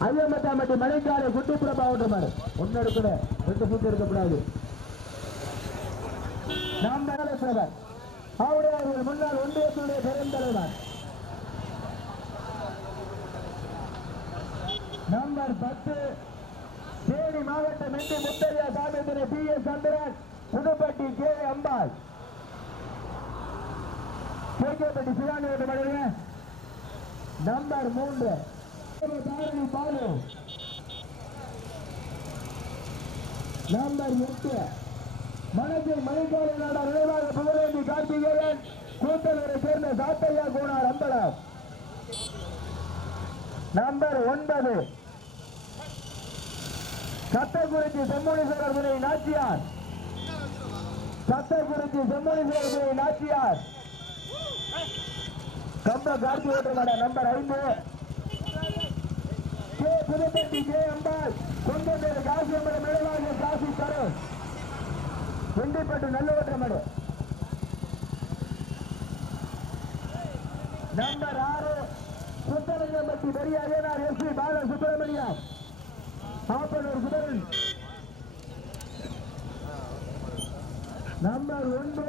ஐயம்பத்தாம்பட்டி மணிக்காலை குட்டிப்புற மாவட்டம் மாடு ஒன்னு எடுக்கல. ரெண்டு சுட்டு இருக்கக்கூடாது நாம் நகரப்பிரபர் அவருடைய முன்னாள் ஒன்றியத்தினுடைய பெருந்தலைவர் நம்பர் பத்து தேனி மாவட்டம் MP Muthaiya Sami Thiru P S Chandran Pudupatti K. Ambal. Kekepatti Sivani number மூன்று தாரணி பாலு நம்பர் எட்டு. மனதில் மணிக்கால நாடா நினைவாக புகழேந்தி கார்த்திகேயன் கூட்டலூரை சேர்ந்த சாத்தையா கோனார் அம்பலம். நம்பர் ஒன்பது. சத்தக்குறிச்சி செம்மொழீஸ்வரர் துணை நாச்சியார். சத்தக்குறிச்சி செம்மொழீஸ்வரர் துணை நாச்சியார். கம்ப கார்த்தி ஓட்டமான நம்பர் ஐந்து. கே ஜெய கே அம்பாள் கொண்டேறு காசி அம்பலம் மேலாக காசி தரும் வெண்டிப்பட்டு நல்ல ஓட்டமாடு நம்பர் ஆறு சுத்தலிங்கம்பட்டி பெரிய Ariyanar S P Bala Subramaniam Appanur Sudharan number ஒன்று